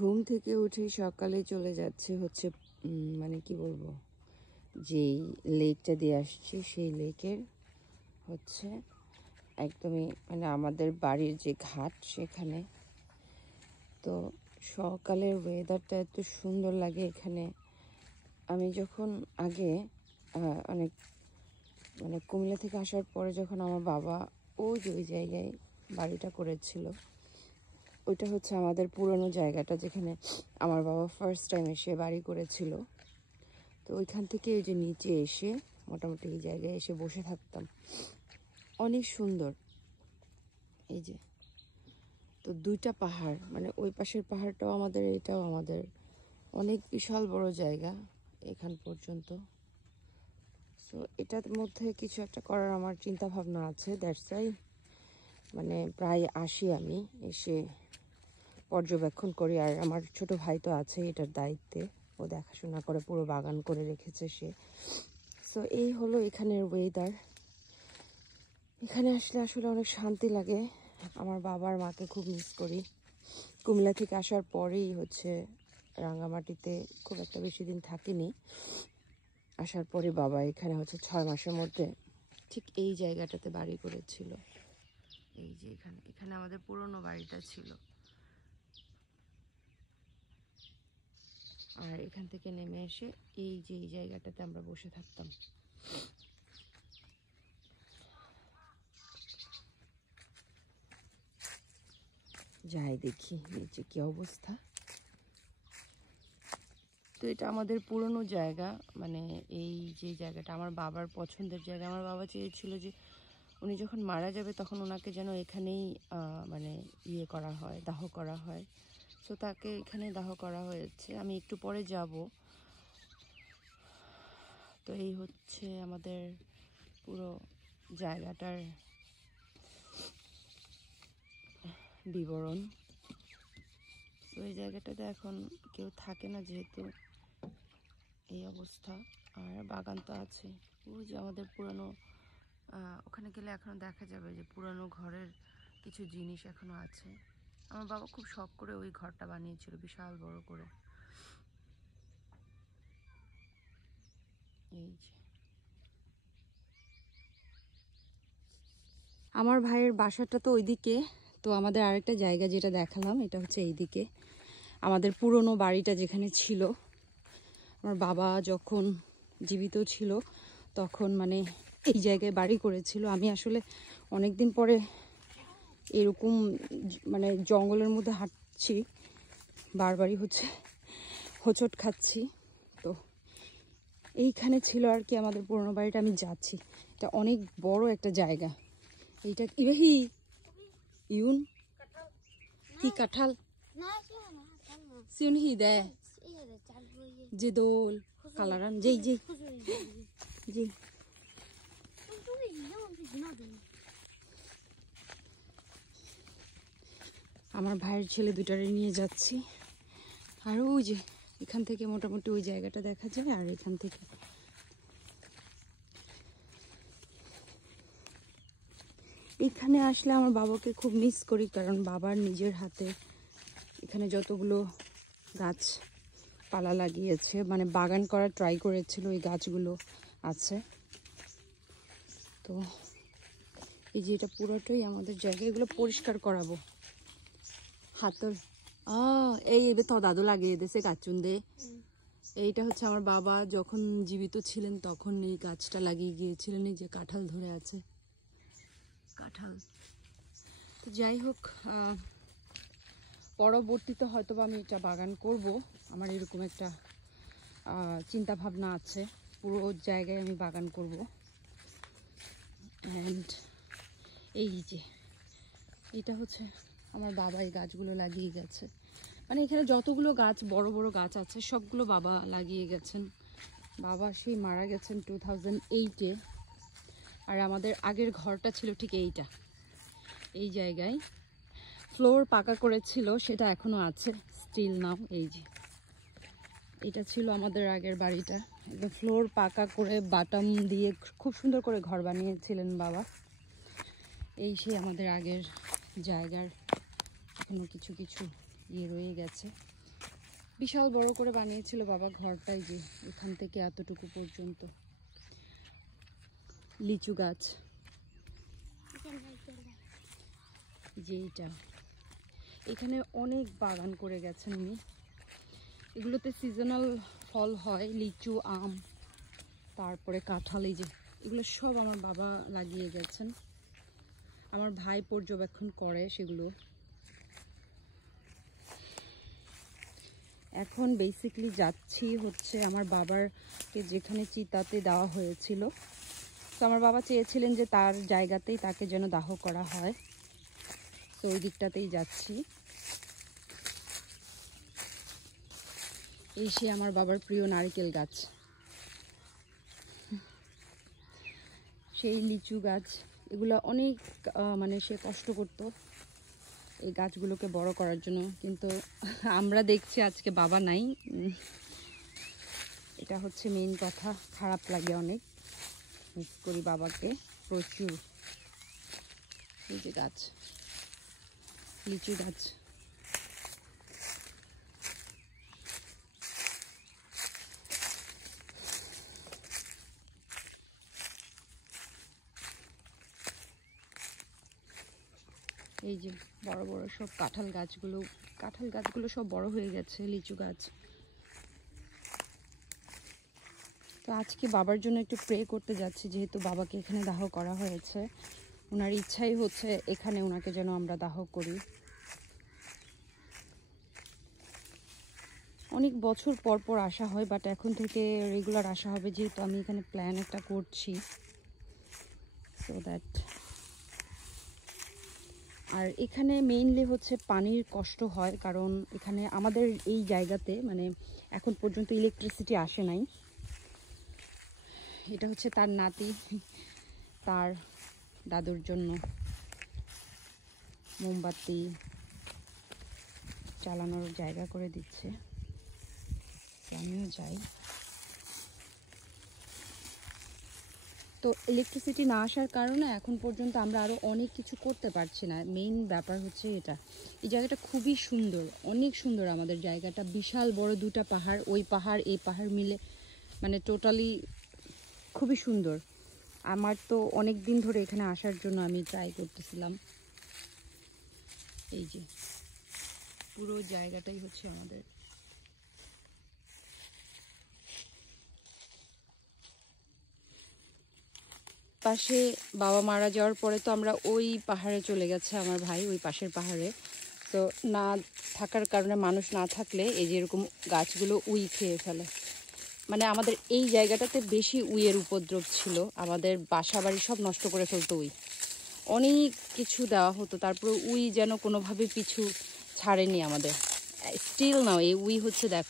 ঘুম থেকে উঠে সকালে চলে যাচ্ছে হচ্ছে মানে কি বলবো, যেই লেকটা দিয়ে আসছি সেই লেকের হচ্ছে একদমই মানে আমাদের বাড়ির যে ঘাট সেখানে। তো সকালের ওয়েদারটা এত সুন্দর লাগে এখানে। আমি যখন আগে অনেক মানে কুমিল্লা থেকে আসার পরে যখন আমার বাবা ওই যে ওই জায়গায় বাড়িটা করেছিল, ওইটা হচ্ছে আমাদের পুরনো জায়গাটা যেখানে আমার বাবা ফার্স্ট টাইম এসে বাড়ি করেছিল। তো ওইখান থেকে ওই যে নিচে এসে মোটামুটি এই জায়গায় এসে বসে থাকতাম, অনেক সুন্দর। এই যে তো দুইটা পাহাড়, মানে ওই পাশের পাহাড়টাও আমাদের, এটাও আমাদের, অনেক বিশাল বড় জায়গা এখান পর্যন্ত। সো এটার মধ্যে কিছু একটা করার আমার চিন্তা ভাবনা আছে, দ্যাটস ওয়াই মানে প্রায় আসি আমি, এসে পর্যবেক্ষণ করি। আর আমার ছোট ভাই তো আছে এটার দায়িত্বে, ও দেখাশোনা করে, পুরো বাগান করে রেখেছে সে। সো এই হলো এখানের ওয়েদার। এখানে আসলে আসলে অনেক শান্তি লাগে। আমার বাবার মাকে খুব মিস করি। কুমিল্লা থেকে আসার পরেই হচ্ছে রাঙ্গামাটিতে খুব একটা বেশি দিন থাকিনি। আসার পরে বাবা এখানে হচ্ছে 6 মাসের মধ্যে ঠিক এই জায়গাটাতে বাড়ি করেছিল। এই যে এখানে এখানে আমাদের পুরনো বাড়িটা ছিল। আর এখান থেকে নেমে এসে এই যে এই জায়গাটাতে আমরা বসে থাকতাম। যাই দেখি নিচে কি অবস্থা। তো এটা আমাদের পুরনো জায়গা, মানে এই যে জায়গাটা আমার বাবার পছন্দের জায়গা। আমার বাবা চেয়েছিল যে উনি যখন মারা যাবে তখন ওনাকে যেন এখানেই মানে ইয়ে করা হয়, দাহ করা হয়। তো তাকে এখানে দাহ করা হয়েছে। আমি একটু পরে যাব। তো এই হচ্ছে আমাদের পুরো জায়গাটার বিবরণ। তো এই জায়গাটাতে এখন কেউ থাকে না যেহেতু এই অবস্থা। আর বাগান তো আছে, ওই যে আমাদের পুরানো, ওখানে গেলে এখনো দেখা যাবে যে পুরানো ঘরের কিছু জিনিস এখনো আছে। আমার বাবা খুব শখ করে ওই ঘরটা বানিয়েছিল বিশাল বড় করে। এই যে আমার ভাইয়ের বাসাটা তো ওইদিকে। তো আমাদের আরেকটা জায়গা যেটা দেখালাম এটা হচ্ছে এইদিকে, আমাদের পুরনো বাড়িটা যেখানে ছিল। আমার বাবা যখন জীবিত ছিল তখন মানে এই জায়গায় বাড়ি করেছিল। আমি আসলে অনেক দিন পরে এরকম মানে জঙ্গলের মধ্যে হাঁটছি, বারবারই হচ্ছে হোঁচট খাচ্ছি। তো এইখানে ছিল আর কি আমাদের পুরনো বাড়িটা। আমি যাচ্ছি, এটা অনেক বড় একটা জায়গা। এইটা ইহি ইউন কি কাঁঠাল সিউন হি দে যে দোল কালারান যেই যেই জি। আমার ভাইয়ের ছেলে দুটারে নিয়ে যাচ্ছি। আর ওই যে এখান থেকে মোটামুটি ওই জায়গাটা দেখা যায়। আর এখান থেকে এখানে আসলে আমার বাবাকে খুব মিস করি, কারণ বাবার নিজের হাতে এখানে যতগুলো গাছ পালা লাগিয়েছে, মানে বাগান করার ট্রাই করেছিল, ওই গাছগুলো আছে। তো এই যে এটা পুরোটাই আমাদের জায়গা, এগুলো পরিষ্কার করাবো। হাতল এই এবার তো দাদু লাগিয়ে দিয়েছে গাছুন দে। এইটা হচ্ছে আমার বাবা যখন জীবিত ছিলেন তখন এই গাছটা লাগিয়ে গিয়েছিলেন। এই যে কাঁঠাল ধরে আছে, কাঁঠাল। তো যাই হোক, পরবর্তীতে হয়তো আমি এটা বাগান করব। আমার এরকম একটা চিন্তা ভাবনা আছে, পুরো জায়গায় আমি বাগান করব। অ্যান্ড এই যে এটা হচ্ছে আমার বাবা এই গাছগুলো লাগিয়ে গেছে। মানে এখানে যতগুলো গাছ, বড় বড় গাছ আছে সবগুলো বাবা লাগিয়ে গেছেন। বাবা সেই মারা গেছেন 2008-এ। আর আমাদের আগের ঘরটা ছিল ঠিক এইটা, এই জায়গায় ফ্লোর পাকা করেছিল, সেটা এখনো আছে স্টিল নাও। এই যে এটা ছিল আমাদের আগের বাড়িটা, একদম ফ্লোর পাকা করে বাটাম দিয়ে খুব সুন্দর করে ঘর বানিয়েছিলেন বাবা। এই সেই আমাদের আগের জায়গার এখনো কিছু কিছু ইয়ে রয়ে গেছে। বিশাল বড় করে বানিয়েছিল বাবা ঘরটাই, যে এখান থেকে এতটুকু পর্যন্ত। লিচু গাছ, যে এটা এখানে অনেক বাগান করে গেছেন উনি। এগুলোতে সিজনাল ফল হয়, লিচু, আম, তারপরে কাঁঠাল, এই যে এগুলো সব আমার বাবা লাগিয়ে গেছেন। আমার ভাই পর্যবেক্ষণ করে সেগুলো। এখন বেসিক্যালি যাচ্ছি হচ্ছে আমার বাবারকে যেখানে চিতাতে দেওয়া হয়েছিল, তো আমার বাবা চেয়েছিলেন যে তার জায়গাতেই তাকে যেন দাহ করা হয়, তো ওই দিকটাতেই যাচ্ছি। এই সে আমার বাবার প্রিয় নারকেল গাছ, সেই লিচু গাছ, এগুলো অনেক মানে সে কষ্ট করতো এই গাছগুলোকে বড় করার জন্য, কিন্তু আমরা দেখছি আজকে বাবা নাই। এটা হচ্ছে মেইন কথা, খারাপ লাগে অনেক, মিস করি বাবাকে প্রচুর। এই যে গাছ, লিচু গাছ, এই যে বড় বড় সব কাঁঠাল গাছগুলো সব বড় হয়ে গেছে, লিচু গাছ। তো আজকে বাবার জন্য একটু প্রে করতে যাচ্ছি, যেহেতু বাবাকে এখানে দাহ করা হয়েছে। ওনার ইচ্ছাই হচ্ছে এখানে ওনাকে যেন আমরা দাহ করি। অনেক বছর পর পর আসা হয়, বাট এখন থেকে রেগুলার আসা হবে, যেহেতু আমি এখানে প্ল্যান একটা করছি, সো দ্যাট। আর এখানে মেইনলি হচ্ছে পানির কষ্ট হয়, কারণ এখানে আমাদের এই জায়গাতে মানে এখন পর্যন্ত ইলেকট্রিসিটি আসে নাই। এটা হচ্ছে তার নাতি তার দাদুর জন্য মোমবাতি চালানোর জায়গা করে দিচ্ছে, আমিও যাই। তো ইলেকট্রিসিটি না আসার কারণে এখন পর্যন্ত আমরা আরও অনেক কিছু করতে পারছি না। মেইন ব্যাপার হচ্ছে এটা। এই জায়গাটা খুবই সুন্দর, অনেক সুন্দর আমাদের জায়গাটা, বিশাল বড় দুটা পাহাড়, ওই পাহাড় এই পাহাড় মিলে মানে টোটালি খুবই সুন্দর। আমার তো অনেক দিন ধরে এখানে আসার জন্য আমি ট্রাই করতেছিলাম। এই যে পুরো জায়গাটাই হচ্ছে আমাদের। পাশে বাবা মারা যাওয়ার পরে তো আমরা ওই পাহাড়ে চলে গেছে আমার ভাই, ওই পাশের পাহাড়ে। তো না থাকার কারণে, মানুষ না থাকলে এই যে এরকম গাছগুলো উই খেয়ে ফেলে। মানে আমাদের এই জায়গাটাতে বেশি উইয়ের উপদ্রব ছিল, আমাদের বাসা বাড়ি সব নষ্ট করে ফেলতো উই। অনেক কিছু দেওয়া হতো, তারপরে উই যেন কোনোভাবে পিছু ছাড়েনি আমাদের। স্টিল নাও এই উই হচ্ছে, দেখ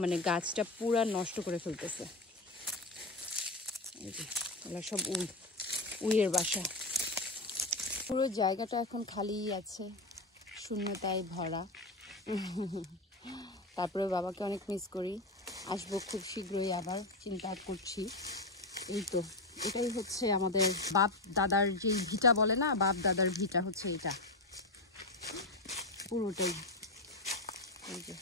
মানে গাছটা পুরা নষ্ট করে ফেলতেছে। এই যে এগুলো সব উইয়ের বাসা। পুরো জায়গাটা এখন খালিই আছে, শূন্যতায় ভরা। তারপরে বাবাকে অনেক মিস করি, আসবো খুব শীঘ্রই আবার, চিন্তা করছি। এই তো এটাই হচ্ছে আমাদের বাপ দাদার যে ভিটা বলে না, বাপ দাদার ভিটা হচ্ছে এটা পুরোটাই। এই যে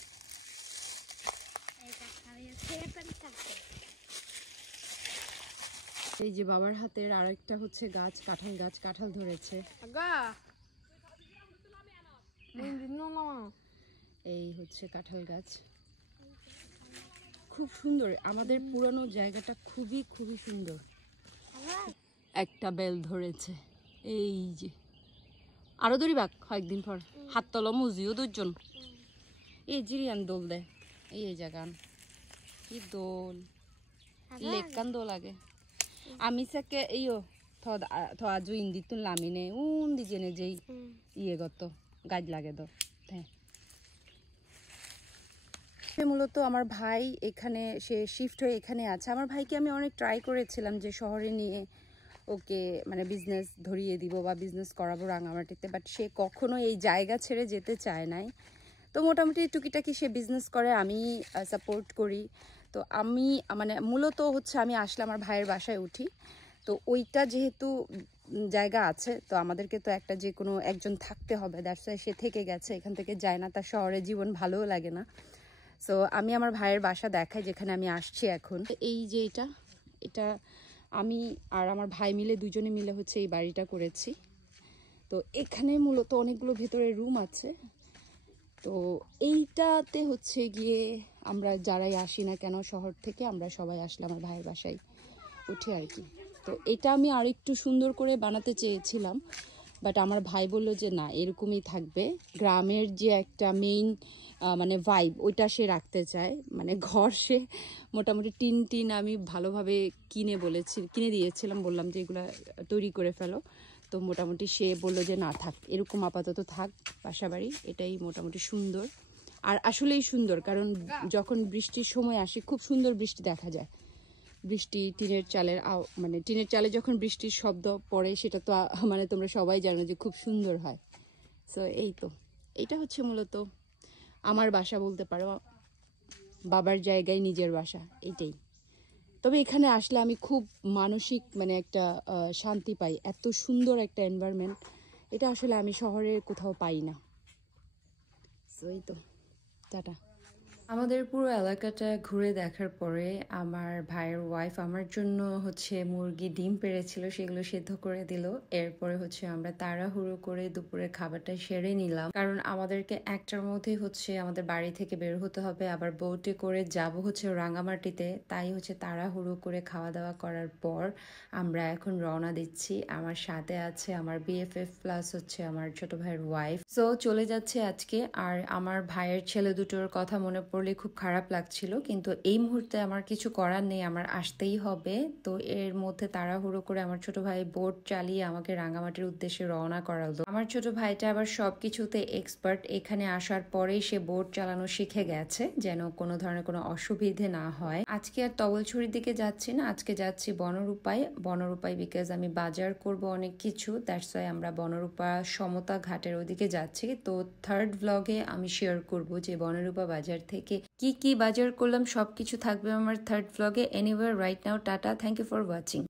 এই যে বাবার হাতের আরেকটা হচ্ছে গাছ, কাঁঠাল গাছ, কাঁঠাল ধরেছে। এই হচ্ছে কাঁঠাল গাছ, খুব সুন্দর। আমাদের পুরানো জায়গাটা খুবই খুবই সুন্দর। একটা বেল ধরেছে, এই যে আরো ধরি বাক কয়েকদিন পর হাত তল মুজিও দুজন। এই জিরিয়ান দোল দেয়, এই জায়গান কি দোল, লেকান দোল আগে আমি সাকে ইয়ো থজু ইন্দি তুন লামিনে উন দিজেনে যেই ইয়ে গত গাছ লাগে তো। হ্যাঁ, মূলত আমার ভাই এখানে, সে শিফট হয়ে এখানে আছে। আমার ভাইকে আমি অনেক ট্রাই করেছিলাম যে শহরে নিয়ে ওকে মানে বিজনেস ধরিয়ে দিব বা বিজনেস করাবো রাঙামাটিতে, বাট সে কখনো এই জায়গা ছেড়ে যেতে চায় নাই। তো মোটামুটি টুকিটাকি সে বিজনেস করে, আমি সাপোর্ট করি। তো আমি মানে মূলত হচ্ছে আমি আসলে আমার ভাইয়ের বাসায় উঠি, তো ওইটা যেহেতু জায়গা আছে, তো আমাদেরকে তো একটা যে কোনো একজন থাকতে হবে, দ্যাটস ওয়াই সে থেকে গেছে, এখান থেকে যায় না, তার শহরে জীবন ভালোও লাগে না। সো আমি আমার ভাইয়ের বাসা দেখাই যেখানে আমি আসছি এখন। এই যে এটা আমি আর আমার ভাই মিলে দুজনে মিলে হচ্ছে এই বাড়িটা করেছি। তো এখানে মূলত অনেকগুলো ভেতরে রুম আছে। তো এইটাতে হচ্ছে গিয়ে আমরা যারাই আসি না কেন শহর থেকে, আমরা সবাই আসলে আমার ভাইয়ের বাসায় উঠে আর কি। তো এটা আমি আরেকটু সুন্দর করে বানাতে চেয়েছিলাম, বাট আমার ভাই বলল যে না, এরকমই থাকবে। গ্রামের যে একটা মেইন মানে ভাইব, ওইটা সে রাখতে চায়। মানে ঘর সে মোটামুটি টিন আমি ভালোভাবে কিনে দিয়েছিলাম, বললাম যে এগুলা তৈরি করে ফেলো। তো মোটামুটি সে বলল যে না থাক, এরকম আপাতত থাক বাসাবাড়ি, এটাই মোটামুটি সুন্দর। আর আসলেই সুন্দর, কারণ যখন বৃষ্টির সময় আসে খুব সুন্দর বৃষ্টি দেখা যায়। বৃষ্টি টিনের চালের মানে টিনের চালে যখন বৃষ্টির শব্দ পড়ে সেটা তো মানে তোমরা সবাই জানো যে খুব সুন্দর হয়। সো এইটা হচ্ছে মূলত আমার বাসা বলতে পারো, বাবার জায়গায় নিজের বাসা এইটাই। তবে এখানে আসলে আমি খুব মানসিক মানে একটা শান্তি পাই। এত সুন্দর একটা এনভায়রনমেন্ট, এটা আসলে আমি শহরের কোথাও পাই না। So tata. আমাদের পুরো এলাকাটা ঘুরে দেখার পরে আমার ভাইয়ের ওয়াইফ আমার জন্য হচ্ছে মুরগি ডিম পেড়েছিল, সেগুলো সেদ্ধ করে দিল। এরপরে হচ্ছে আমরা তাড়াহুড়ো করে দুপুরের খাবারটা সেরে নিলাম, কারণ আমাদেরকে 1টার মধ্যে হচ্ছে আমাদের বাড়ি থেকে বের হতে হবে, আবার বোটে করে যাব হচ্ছে রাঙামাটিতে। তাই হচ্ছে তাড়াহুড়ো করে খাওয়া দাওয়া করার পর আমরা এখন রওনা দিচ্ছি। আমার সাথে আছে আমার BFF প্লাস হচ্ছে আমার ছোট ভাইয়ের ওয়াইফ। সো চলে যাচ্ছে আজকে। আর আমার ভাইয়ের ছেলে দুটোর কথা মনে পড়লে খুব খারাপ লাগছিল, কিন্তু এই মুহূর্তে আমার কিছু করার নেই, আমার আসতেই হবে। তো এর মধ্যে তাড়াহুড়ো করে আমার ছোট ভাই বোট চালিয়ে আমাকে রাঙামাটির উদ্দেশ্যে রওনা করালো। আমার ছোট ভাইটা আবার সবকিছুতে এক্সপার্ট। এখানে আসার পরেই সে বোট চালানো শিখে গেছে, যেন কোনো ধরনের কোনো অসুবিধে না হয়। আজকে আর তবলছড়ির দিকে যাচ্ছি না, আজকে যাচ্ছি বনরূপায় বিকজ আমি বাজার করব অনেক কিছু। দ্যাটস ওয়াই আমরা বনরূপা সমতা ঘাটের ওদিকে যাচ্ছি। তো 3rd ব্লগে আমি শেয়ার করব যে বনরূপা বাজার থেকে কি বাজার করলাম, সবকিছু থাকবে আমার 3rd ব্লগে। Anyway right now tata, thank you for watching.